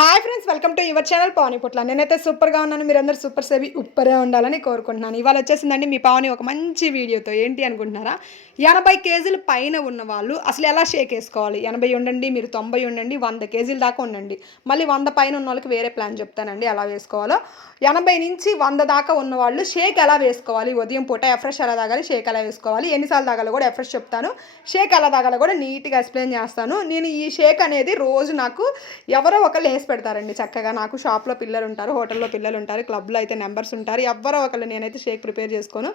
Hi friends welcome to your channel Pavani Putla నేనైతే సూపర్గా ఉన్నాను మీరందరూ సూపర్ సేవి ఉప్పరే ఉండాలని కోరుకుంటున్నాను. ఇవాళ వచ్చేసిందండి మీ పావని ఒక మంచి వీడియోతో ఏంటి అనుకుంటున్నారా? ఎనభై కేజీల పైన ఉన్న వాళ్ళు అసలు ఎలా షేక్ వేసుకోవాలి? ఎనభై ఉండండి మీరు తొంభై ఉండండి వంద కేజీల దాకా ఉండండి. మళ్ళీ వంద పైన ఉన్న వాళ్ళకి వేరే ప్లాన్ చెప్తానండి ఎలా వేసుకోవాలో. ఎనభై నుంచి వంద దాకా ఉన్న వాళ్ళు షేక్ ఎలా వేసుకోవాలి? ఉదయం పూట ఎఫ్రెష్ ఎలా తాగాలి? షేక్ ఎలా వేసుకోవాలి? ఎన్నిసార్లు తాగాలో కూడా ఎఫ్రెష్ చెప్తాను. షేక్ ఎలా తాగాలో కూడా నీట్గా ఎక్స్ప్లెయిన్ చేస్తాను. నేను ఈ షేక్ అనేది రోజు నాకు ఎవరో ఒకళ్ళు వేసి పెడతారండి చక్కగా. నాకు షాప్లో పిల్లలు ఉంటారు హోటల్లో పిల్లలు ఉంటారు క్లబ్లో అయితే నెంబర్స్ ఉంటారు. ఎవరో ఒకళ్ళు నేనైతే షేక్ ప్రిపేర్ చేసుకోను.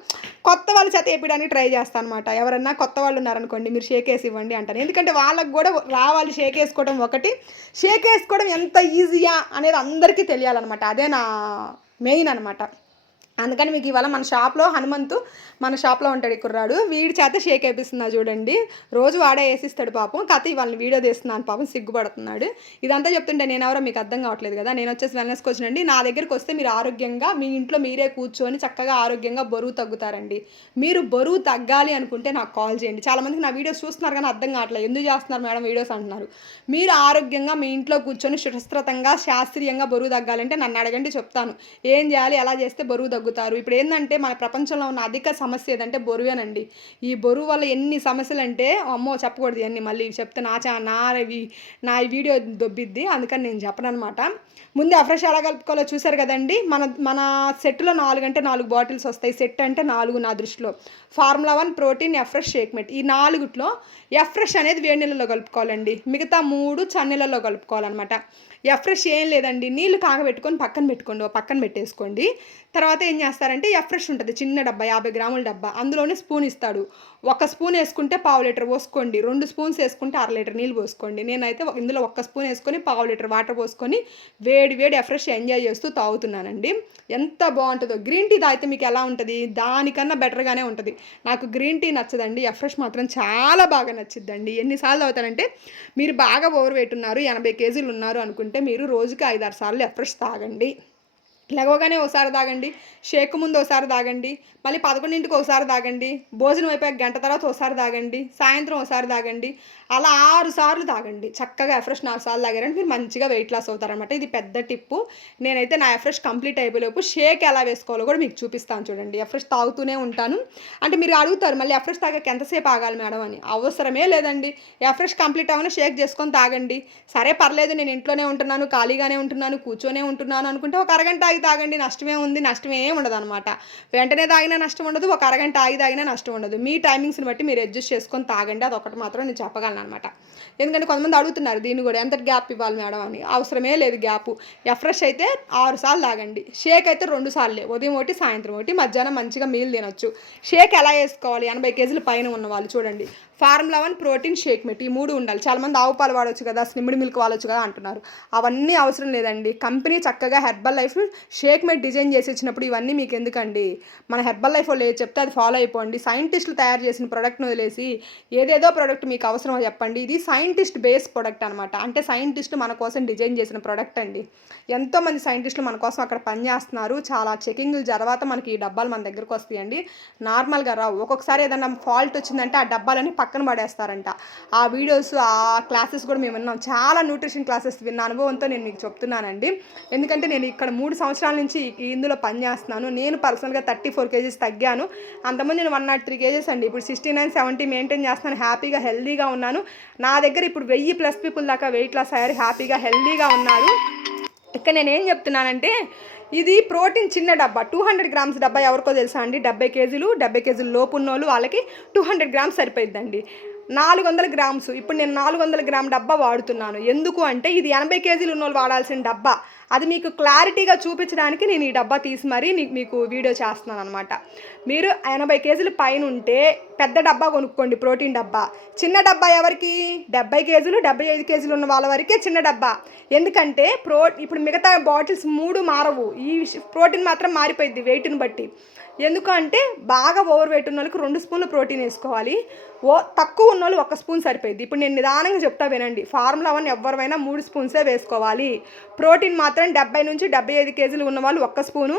కొత్త వాళ్ళ చేత వేపించడానికి ట్రై చేస్తాను అనమాట ఎవరన్నా కొత్త వాళ్ళు ఉన్నారనుకోండి మీరు షేక్ వేసి ఇవ్వండి అంటాను ఎందుకంటే వాళ్ళకు కూడా రావాలి షేక్ వేసుకోవడం ఒకటి. షేక్ వేసుకోవడం ఎంత ఈజీయా అనేది అందరికీ తెలియాలన్నమాట. అదే నా మెయిన్ అనమాట అందుకని మీకు ఇవాళ మన షాప్లో హనుమంతు మన షాప్లో ఉంటాడు కుర్రాడు. వీడి చేత షేక్ వేపిస్తున్నా చూడండి. రోజు వాడే వేసిస్తాడు పాపం. కథ ఇవాళ వీడియో తీస్తున్నాను పాపం సిగ్గుపడుతున్నాడు. ఇదంతా చెప్తుంటే నేను ఎవరో మీకు అర్థం కావట్లేదు కదా. నేను వచ్చేసి వెల్నెస్కి వచ్చినండి నా దగ్గరికి వస్తే మీరు ఆరోగ్యంగా మీ ఇంట్లో మీరే కూర్చొని చక్కగా ఆరోగ్యంగా బరువు తగ్గుతారండి. మీరు బరువు తగ్గాలి అనుకుంటే నాకు కాల్ చేయండి. చాలామందికి నా వీడియోస్ చూస్తున్నారు కానీ అర్థం కావట్లేదు. ఎందుకు చేస్తున్నారు మేడం వీడియోస్ అంటున్నారు. మీరు ఆరోగ్యంగా మీ ఇంట్లో కూర్చొని సురస్త్రతంగా శాస్త్రీయంగా బరువు తగ్గాలంటే నన్ను అడగండి చెప్తాను. ఏం చేయాలి ఎలా చేస్తే బరువు తగ్గు తగ్గుతారు ఇప్పుడు ఏంటంటే మన ప్రపంచంలో ఉన్న అధిక సమస్య ఏదంటే బరువేనండి ఈ బరువు వల్ల ఎన్ని సమస్యలు అంటే అమ్మో చెప్పకూడదు ఇవన్నీ మళ్ళీ చెప్తే నా చా నా నా ఈ వీడియో దొబ్బిద్ది. అందుకని నేను చెప్పను అనమాట ముందు అఫ్రెష్ ఎలా కలుపుకోవాలో చూసారు కదండి. మన మన సెట్లో నాలుగు అంటే నాలుగు బాటిల్స్ వస్తాయి. సెట్ అంటే నాలుగు నా దృష్టిలో. Formula one protein afresh shake mate. ఈ నాలుగుట్లో ఎఫ్రెష్ అనేది వేడి నీళ్ళలో కలుపుకోవాలండి. మిగతా మూడు చన్నీళ్ళలో కలుపుకోవాలన్నమాట. ఎఫ్రెష్ ఏం లేదండి. నీళ్ళు కాగబెట్టుకొని పక్కన పెట్టుకోండి పక్కన పెట్టేసుకోండి. తర్వాత ఏం చేస్తారంటే ఎఫ్రెష్ ఉంటుంది చిన్న డబ్బా యాభై గ్రాముల డబ్బా. అందులోనే స్పూన్ ఇస్తాడు. ఒక స్పూన్ వేసుకుంటే పావు లీటర్ పోసుకోండి. రెండు స్పూన్స్ వేసుకుంటే అర లీటర్ నీళ్ళు పోసుకోండి. నేనైతే ఇందులో ఒక్క స్పూన్ వేసుకొని పావు లీటర్ వాటర్ పోసుకొని వేడి వేడి ఎఫ్రెష్ ఎంజాయ్ చేస్తూ తాగుతున్నానండి. ఎంత బాగుంటుందో. గ్రీన్ టీ తాగితే మీకు ఎలా ఉంటుంది? దానికన్నా బెటర్గానే ఉంటుంది. నాకు గ్రీన్ టీ నచ్చదండి. ఎఫ్రెష్ మాత్రం చాలా బాగా నచ్చిద్దండి. ఎన్నిసార్లు తాగుతారంటే మీరు బాగా ఓవర్ వెయిట్ ఉన్నారు ఎనభై కేజీలు ఉన్నారు అనుకుంటే మీరు రోజుకి ఐదారు సార్లు ఎఫ్రెష్ తాగండి. లెగవగానే ఒకసారి తాగండి షేక్ ముందు ఒకసారి తాగండి మళ్ళీ పదకొండింటికి ఒకసారి తాగండి భోజనం అయిపోయాక గంట తర్వాత ఒకసారి తాగండి సాయంత్రం ఒకసారి తాగండి అలా ఆరు సార్లు తాగండి. చక్కగా ఎఫ్రెష్ నాలుగు సార్లు తాగారంటే మీరు మంచిగా వెయిట్ లాస్ అవుతారనమాట ఇది పెద్ద టిప్పు నేనైతే నా ఎఫ్రెష్ కంప్లీట్ అయిపోయేలోపు షేక్ ఎలా వేసుకోవాలో కూడా మీకు చూపిస్తాను చూడండి. ఎఫ్రెష్ తాగుతూనే ఉంటాను. అంటే మీరు అడుగుతారు మళ్ళీ ఎఫ్రెష్ తాగాక ఎంతసేపు ఆగాలి మేడం అని. అవసరమే లేదండి. ఎఫ్రెష్ కంప్లీట్ అవ్వని షేక్ చేసుకొని తాగండి. సరే పర్లేదు నేను ఇంట్లోనే ఉంటున్నాను ఖాళీగానే ఉంటున్నాను కూర్చొనే ఉంటున్నాను అనుకుంటే ఒక అరగంట ఆగి తాగండి నష్టమే ఉంది నష్టమే ఉండదు అనమాట వెంటనే తాగినా నష్టం ఉండదు ఒక అరగంట ఆగి తాగినా నష్టం ఉండదు. మీ టైమింగ్స్ని బట్టి మీరు అడ్జస్ట్ చేసుకొని తాగండి అది ఒకటి మాత్రం నేను చెప్పగలను అనమాట ఎందుకంటే కొంతమంది అడుగుతున్నారు దీన్ని కూడా ఎంత గ్యాప్ ఇవ్వాలి మేడం అని. అవసరమే లేదు గ్యాప్. ఎఫ్రెష్ అయితే ఆరు సార్లు తాగండి. షేక్ అయితే రెండు సార్లే. ఉదయం ఒకటి సాయంత్రం ఒకటి మధ్యాహ్నం మంచిగా మీల్ తినొచ్చు. షేక్ ఎలా వేసుకోవాలి? ఎనభై కేజీల పైన ఉన్న వాళ్ళు చూడండి. Formula one protein shake mate. ఈ మూడు ఉండాలి. చాలామంది ఆవు పాలు వాడవచ్చు కదా స్లిమ్డ్ మిల్క్ వాడవచ్చు కదా అంటున్నారు. అవన్నీ అవసరం లేదండి. కంపెనీ చక్కగా Herbalife shake mate design చేసి ఇచ్చినప్పుడు ఇవన్నీ మీకు ఎందుకండి మన హెర్బల్ లైఫ్ వాళ్ళు ఏది చెప్తే అది ఫాలో అయిపోండి. సైంటిస్టులు తయారు చేసిన ప్రోడక్ట్ని వదిలేసి ఏదేదో ప్రోడక్ట్ మీకు అవసరమో చెప్పండి. ఇది సైంటిస్ట్ బేస్ ప్రోడక్ట్ అనమాట అంటే సైంటిస్ట్ మన కోసం డిజైన్ చేసిన ప్రోడక్ట్ అండి. ఎంతోమంది సైంటిస్టులు మన కోసం అక్కడ పనిచేస్తున్నారు చాలా చెకింగ్ల తర్వాత మనకి ఈ డబ్బాలు మన దగ్గరకు వస్తాయండి. నార్మల్గా రావు. ఒక్కొక్కసారి ఏదైనా ఫాల్ట్ వచ్చిందంటే ఆ డబ్బాలని పక్కన పడేస్తారంట. ఆ వీడియోస్ ఆ క్లాసెస్ కూడా మేము విన్నాం. చాలా న్యూట్రిషన్ క్లాసెస్ విన్న అనుభవంతో నేను మీకు చెప్తున్నానండి. ఎందుకంటే నేను ఇక్కడ మూడు సంవత్సరాల నుంచి ఇందులో పనిచేస్తున్నాను నేను పర్సనల్గా థర్టీ ఫోర్ కేజీస్ తగ్గాను. అంతకుముందు నేను వన్ నాట్ త్రీ కేజెస్ అండి. ఇప్పుడు సిక్స్టీ నైన్ సెవెంటీ మెయింటైన్ చేస్తున్నాను. హ్యాపీగా హెల్దీగా ఉన్నాను. నా దగ్గర ఇప్పుడు వెయ్యి ప్లస్ పీపుల్ దాకా వెయిట్ లాస్ అయ్యారు. హ్యాపీగా హెల్దీగా ఉన్నారు. ఇక్కడ నేను ఏం చెప్తున్నానంటే ఇది ప్రోటీన్ చిన్న డబ్బా. టూ హండ్రెడ్ గ్రామ్స్ డబ్బా ఎవరికో తెలుసా అండి? డెబ్బై కేజీలు డెబ్బై కేజీలు లోపు ఉన్నోళ్ళు వాళ్ళకి టూ హండ్రెడ్ గ్రామ్స్ సరిపోయిద్దండి. నాలుగు వందల గ్రామ్స్. ఇప్పుడు నేను నాలుగు వందల గ్రామ్ డబ్బా వాడుతున్నాను. ఎందుకు అంటే ఇది ఎనభై కేజీలు ఉన్నోళ్ళు వాడాల్సిన డబ్బా. అది మీకు క్లారిటీగా చూపించడానికి నేను ఈ డబ్బా తీసి మరీ మీకు వీడియో చేస్తున్నాను అనమాట మీరు ఎనభై కేజీలు పైన ఉంటే పెద్ద డబ్బా కొనుక్కోండి ప్రోటీన్ డబ్బా. చిన్న డబ్బా ఎవరికి? డెబ్బై కేజీలు డెబ్బై ఐదు కేజీలు ఉన్న వాళ్ళ వరకే చిన్న డబ్బా. ఎందుకంటే ప్రో ఇప్పుడు మిగతా బాటిల్స్ మూడు మారవు. ఈ ప్రోటీన్ మాత్రం మారిపోయింది వెయిట్ని బట్టి. ఎందుకంటే బాగా ఓవర్ వెయిట్ ఉన్న వాళ్ళకి రెండు స్పూన్లు ప్రోటీన్ వేసుకోవాలి. ఓ తక్కువ ఉన్న వాళ్ళు ఒక స్పూన్ సరిపోయింది ఇప్పుడు నేను నిదానంగా చెప్తా వినండి. ఫార్ములా వన్ ఎవరివైనా మూడు స్పూన్సే వేసుకోవాలి. ప్రోటీన్ మాత్రం మాత్రం డెబ్బై నుంచి డెబ్బై ఐదు కేజీలు ఉన్న వాళ్ళు ఒక్క స్పూను.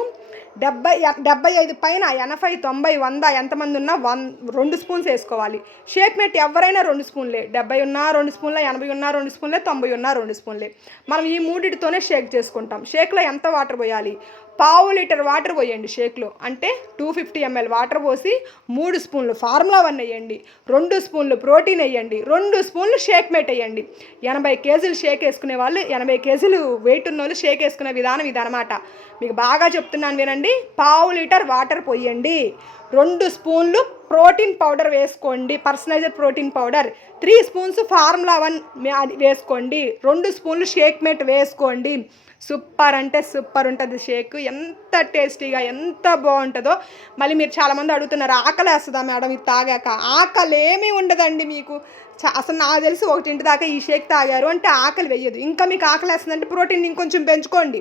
డెబ్బై డెబ్బై ఐదు పైన ఎనభై తొంభై వంద ఎంతమంది ఉన్నా వన్ రెండు స్పూన్స్ వేసుకోవాలి. షేక్ మేట్ ఎవరైనా రెండు స్పూన్లే. డెబ్బై ఉన్నా రెండు స్పూన్లే ఎనభై ఉన్నా రెండు స్పూన్లే తొంభై ఉన్నా రెండు స్పూన్లే. మనం ఈ మూడిటితోనే షేక్ చేసుకుంటాం. షేక్లో ఎంత వాటర్ పోయాలి? పావు లీటర్ వాటర్ పోయండి షేక్లో. అంటే టూ ఫిఫ్టీ ఎంఎల్ వాటర్ పోసి మూడు స్పూన్లు ఫార్ములా వన్ వేయండి. రెండు స్పూన్లు ప్రోటీన్ వేయండి. రెండు స్పూన్లు షేక్ మేట్ వేయండి. ఎనభై కేజీలు షేక్ వేసుకునే వాళ్ళు ఎనభై కేజీలు వెయిట్ ఉన్న వాళ్ళు షేక్ వేసుకునే విధానం ఇదనమాట మీకు బాగా చెప్తున్నాను వినండి. పావు లీటర్ వాటర్ పోయండి. రెండు స్పూన్లు ప్రోటీన్ పౌడర్ వేసుకోండి personalised protein powder. Three spoons formula one వేసుకోండి. రెండు స్పూన్లు షేక్ మేట్ వేసుకోండి. సూపర్ అంటే సూపర్ ఉంటుంది షేక్. ఎంత టేస్టీగా ఎంత బాగుంటుందో. మళ్ళీ మీరు చాలామంది అడుగుతున్నారు ఆకలి వేస్తుందా మేడం ఇది తాగాక? ఆకలి ఏమీ ఉండదండి మీకు. చా అసలు నాకు తెలిసి ఒకటింటి దాకా ఈ షేక్ తాగారు అంటే ఆకలి వేయదు. ఇంకా మీకు ఆకలి వేస్తుందంటే ప్రోటీన్ ఇంకొంచెం పెంచుకోండి.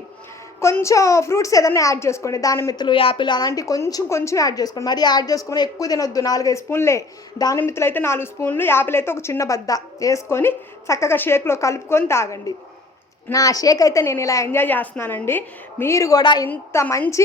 కొంచెం ఫ్రూట్స్ ఏదైనా యాడ్ చేసుకోండి. దానిమిత్తులు యాపిల్ అలాంటివి కొంచెం కొంచెం యాడ్ చేసుకోండి. మరి యాడ్ చేసుకుని ఎక్కువ తినొద్దు. నాలుగైదు స్పూన్లే. దానిమిత్తులు అయితే నాలుగు స్పూన్లు యాపిల్ అయితే ఒక చిన్న బద్ద వేసుకొని చక్కగా షేక్లో కలుపుకొని తాగండి. నా షేక్ అయితే నేను ఇలా ఎంజాయ్ చేస్తున్నానండి. మీరు కూడా ఇంత మంచి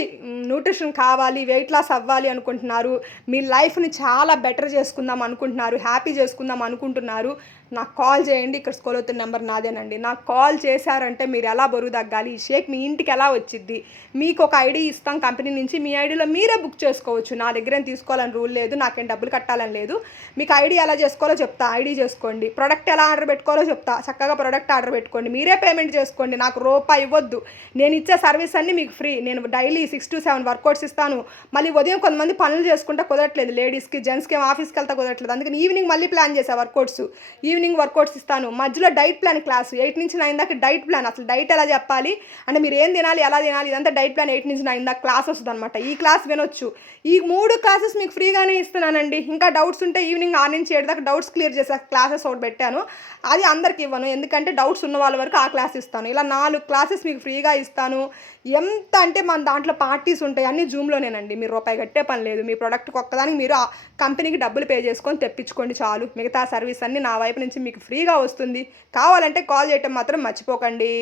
న్యూట్రిషన్ కావాలి వెయిట్ లాస్ అవ్వాలి అనుకుంటున్నారు. మీ లైఫ్ని చాలా బెటర్ చేసుకుందాం అనుకుంటున్నారు హ్యాపీ చేసుకుందాం అనుకుంటున్నారు. నాకు కాల్ చేయండి ఇక్కడ స్కూల్ అవుతున్న నెంబర్ నాదేనండి. నాకు కాల్ చేశారంటే మీరు ఎలా బరువు తగ్గాలి? ఈ షేక్ మీ ఇంటికి ఎలా వచ్చిద్ది? మీకు ఒక ఐడి ఇస్తాం కంపెనీ నుంచి మీ ఐడిలో మీరే బుక్ చేసుకోవచ్చు. నా దగ్గర ఏం తీసుకోవాలని రూల్ లేదు నాకేం డబ్బులు కట్టాలని లేదు. మీకు ఐడి ఎలా చేసుకోవాలో చెప్తా ఐడి చేసుకోండి. ప్రొడక్ట్ ఎలా ఆర్డర్ పెట్టుకోవాలో చెప్తా. చక్కగా ప్రొడక్ట్ ఆర్డర్ పెట్టుకోండి. మీరే పేమెంట్ చేసుకోండి నాకు రూపాయి ఇవ్వద్దు. నేను ఇచ్చే సర్వీస్ అన్నీ మీకు ఫ్రీ. నేను daily six to seven workouts ఇస్తాను. మళ్ళీ ఉదయం కొంతమంది పనులు చేసుకుంటే కుదరట్లేదు. లేడీస్కి జెంట్స్కి ఏం ఆఫీస్కి వెళ్తా కుదరట్లేదు. అందుకని ఈవినింగ్ మళ్ళీ ప్లాన్ చేసా వర్కౌట్స్. ఈవినింగ్ వర్కౌట్స్ ఇస్తాను. మధ్యలో డైట్ ప్లాన్ క్లాస్. ఎయిట్ నుంచి నైన్ దాకా డైట్ ప్లాన్. అసలు డైట్ ఎలా చెప్పాలి? అంటే మీరు ఏం తినాలి? ఎలా తినాలి? ఇదంతా డైట్ ప్లాన్ ఎయిట్ నుంచి నైన్ దాకా క్లాస్ వస్తుంది అనమాట ఈ క్లాస్ వినొచ్చు. ఈ మూడు క్లాసెస్ మీకు ఫ్రీగానే ఇస్తున్నానండి. ఇంకా డౌట్స్ ఉంటే ఈవినింగ్ ఆరు నుంచి ఏడు దాకా డౌట్స్ క్లియర్ చేసే క్లాసెస్ ఒకటి పెట్టాను. అది అందరికి ఇవ్వను. ఎందుకంటే డౌట్స్ ఉన్న వాళ్ళ వరకు ఆ క్లాస్ ఇస్తాను. ఇలా నాలుగు క్లాసెస్ మీకు ఫ్రీగా ఇస్తాను. ఎంత అంటే మన దాంట్లో పార్టీస్ ఉంటాయి అన్ని జూమ్లోనేనండి. మీరు రూపాయి కట్టే పని లేదు. మీ ప్రోడక్ట్కి ఒక్కదానికి మీరు ఆ కంపెనీకి డబ్బులు పే చేసుకొని తెప్పించుకోండి చాలు. మిగతా సర్వీస్ అన్ని నా వైపు నుంచి మీకు ఫ్రీగా వస్తుంది. కావాలంటే కాల్ చేయటం మాత్రం మర్చిపోకండి.